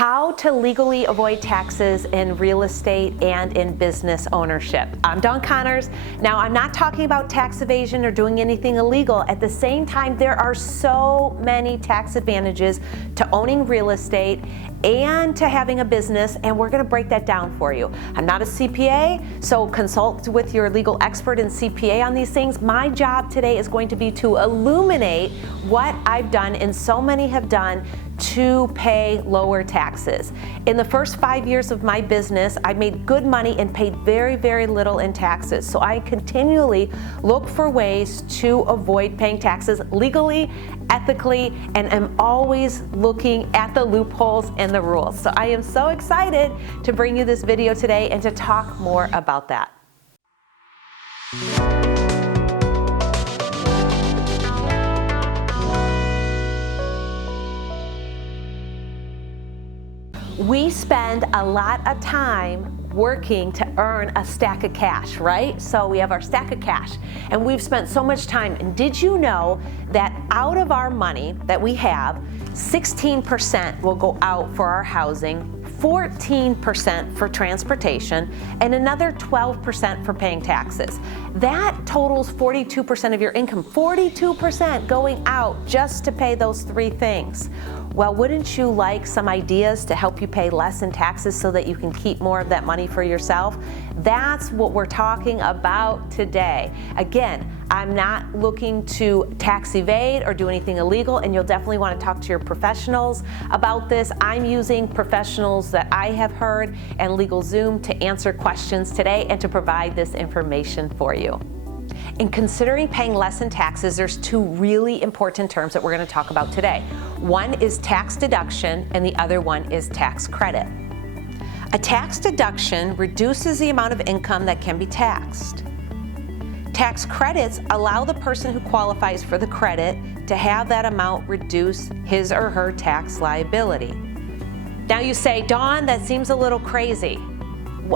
How to legally avoid taxes in real estate and in business ownership. I'm Dawn Connors. Now, I'm not talking about tax evasion or doing anything illegal. At the same time, there are so many tax advantages to owning real estate and to having a business, and we're going to break that down for you. I'm not a CPA, so consult with your legal expert and CPA on these things. My job today is going to be to illuminate what I've done and so many have done to pay lower taxes. In the first 5 years of my business, I made good money and paid very, very little in taxes. So I continually look for ways to avoid paying taxes legally, ethically, and am always looking at the loopholes and the rules. So I am so excited to bring you this video today and to talk more about that. We spend a lot of time working to earn a stack of cash, right? So we have our stack of cash and we've spent so much time. And did you know that out of our money that we have, 16% will go out for our housing, 14% for transportation, and another 12% for paying taxes. That totals 42% of your income, 42% going out just to pay those three things. Well, wouldn't you like some ideas to help you pay less in taxes so that you can keep more of that money for yourself? That's what we're talking about today. Again, I'm not looking to tax evade or do anything illegal, and you'll definitely want to talk to your professionals about this. I'm using professionals that I have heard and LegalZoom to answer questions today and to provide this information for you. In considering paying less in taxes, there's two really important terms that we're going to talk about today. One is tax deduction and the other one is tax credit. A tax deduction reduces the amount of income that can be taxed. Tax credits allow the person who qualifies for the credit to have that amount reduce his or her tax liability. Now you say, Dawn, that seems a little crazy.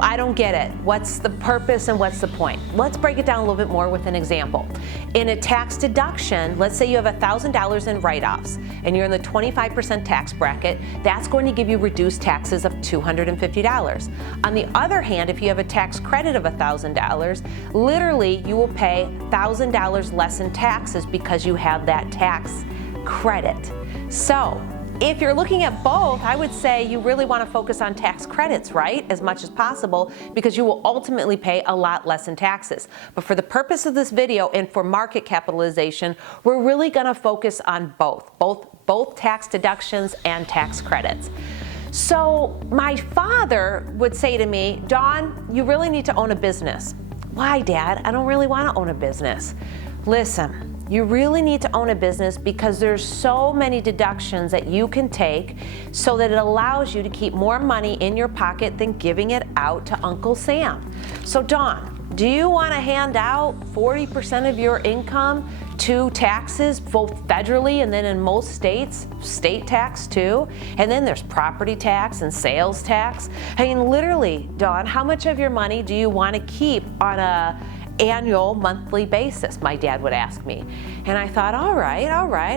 I don't get it. What's the purpose and what's the point? Let's break it down a little bit more with an example. In a tax deduction, let's say you have $1,000 in write-offs and you're in the 25% tax bracket, that's going to give you reduced taxes of $250. On the other hand, if you have a tax credit of $1,000, literally you will pay $1,000 less in taxes because you have that tax credit. So, if you're looking at both, I would say you really want to focus on tax credits, right, as much as possible, because you will ultimately pay a lot less in taxes. But for the purpose of this video and for market capitalization, we're really going to focus on both tax deductions and tax credits. So my father would say to me, Dawn, you really need to own a business. Why, Dad? I don't really want to own a business. Listen. You really need to own a business because there's so many deductions that you can take so that it allows you to keep more money in your pocket than giving it out to Uncle Sam. So Dawn, do you want to hand out 40% of your income to taxes, both federally and then in most states, state tax too? And then there's property tax and sales tax. I mean, literally, Dawn, how much of your money do you want to keep on a annual, monthly basis, my dad would ask me. And I thought, all right,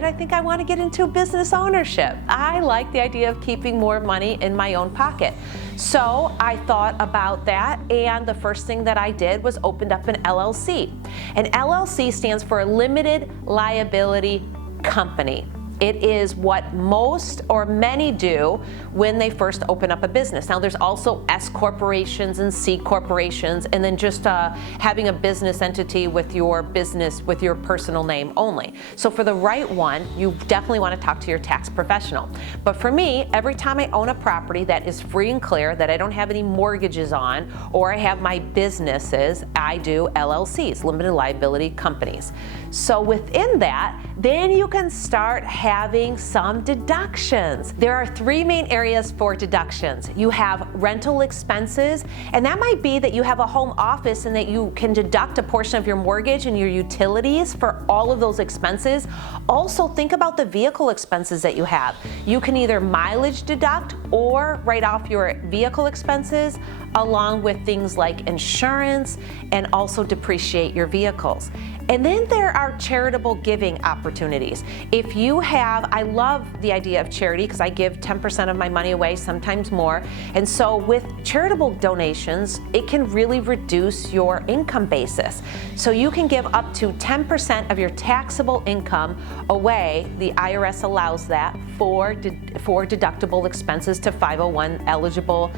I think I want to get into business ownership. I like the idea of keeping more money in my own pocket. So I thought about that, and the first thing that I did was opened up an LLC. An LLC stands for a limited liability company. It is what most or many do when they first open up a business. Now there's also S corporations and C corporations, and then just having a business entity with your business, with your personal name only. So for the right one, you definitely want to talk to your tax professional. But for me, every time I own a property that is free and clear, that I don't have any mortgages on, or I have my businesses, I do LLCs, limited liability companies. So within that, then you can start having some deductions. There are three main areas for deductions. You have rental expenses, and that might be that you have a home office and that you can deduct a portion of your mortgage and your utilities for all of those expenses. Also, think about the vehicle expenses that you have. You can either mileage deduct or write off your vehicle expenses along with things like insurance and also depreciate your vehicles. And then there are charitable giving opportunities. If you have, I love the idea of charity because I give 10% of my money away, sometimes more. And so with charitable donations, it can really reduce your income basis. So you can give up to 10% of your taxable income away. The IRS allows that for deductible expenses to 501 eligible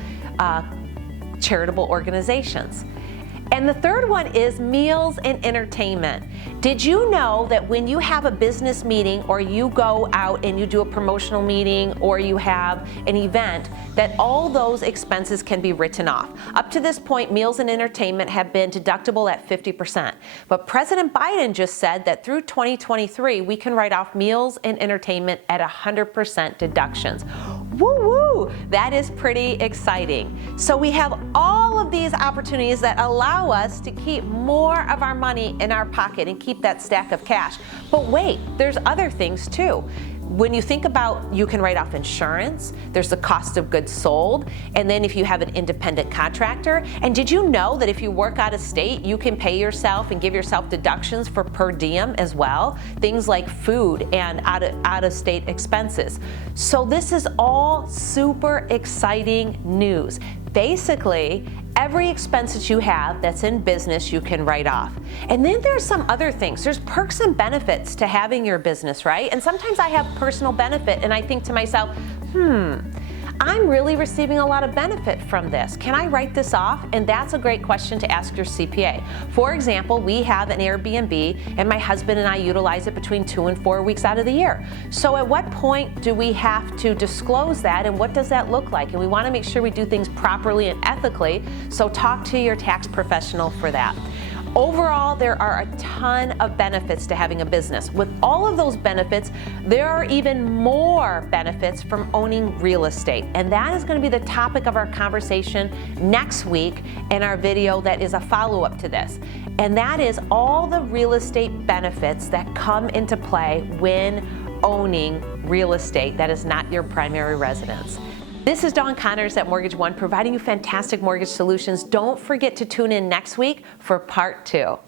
charitable organizations. And the third one is meals and entertainment. Did you know that when you have a business meeting or you go out and you do a promotional meeting or you have an event, that all those expenses can be written off? Up to this point, meals and entertainment have been deductible at 50%. But President Biden just said that through 2023, we can write off meals and entertainment at 100% deductions. Woo-woo! That is pretty exciting. So we have all of these opportunities that allow us to keep more of our money in our pocket and keep that stack of cash. But wait, there's other things too. When you think about, you can write off insurance, there's the cost of goods sold, and then if you have an independent contractor, and did you know that if you work out of state, you can pay yourself and give yourself deductions for per diem as well? Things like food and out of state expenses. So this is all super exciting news. Basically, every expense that you have that's in business, you can write off. And then there's some other things. There's perks and benefits to having your business, right? And sometimes I have personal benefit and I think to myself, I'm really receiving a lot of benefit from this. Can I write this off? And that's a great question to ask your CPA. For example, we have an Airbnb and my husband and I utilize it between 2 and 4 weeks out of the year. So at what point do we have to disclose that and what does that look like? And we want to make sure we do things properly and ethically, so talk to your tax professional for that. Overall, there are a ton of benefits to having a business. With all of those benefits, there are even more benefits from owning real estate. And that is going to be the topic of our conversation next week in our video that is a follow-up to this. And that is all the real estate benefits that come into play when owning real estate that is not your primary residence. This is Dawn Connors at Mortgage One, providing you fantastic mortgage solutions. Don't forget to tune in next week for part 2.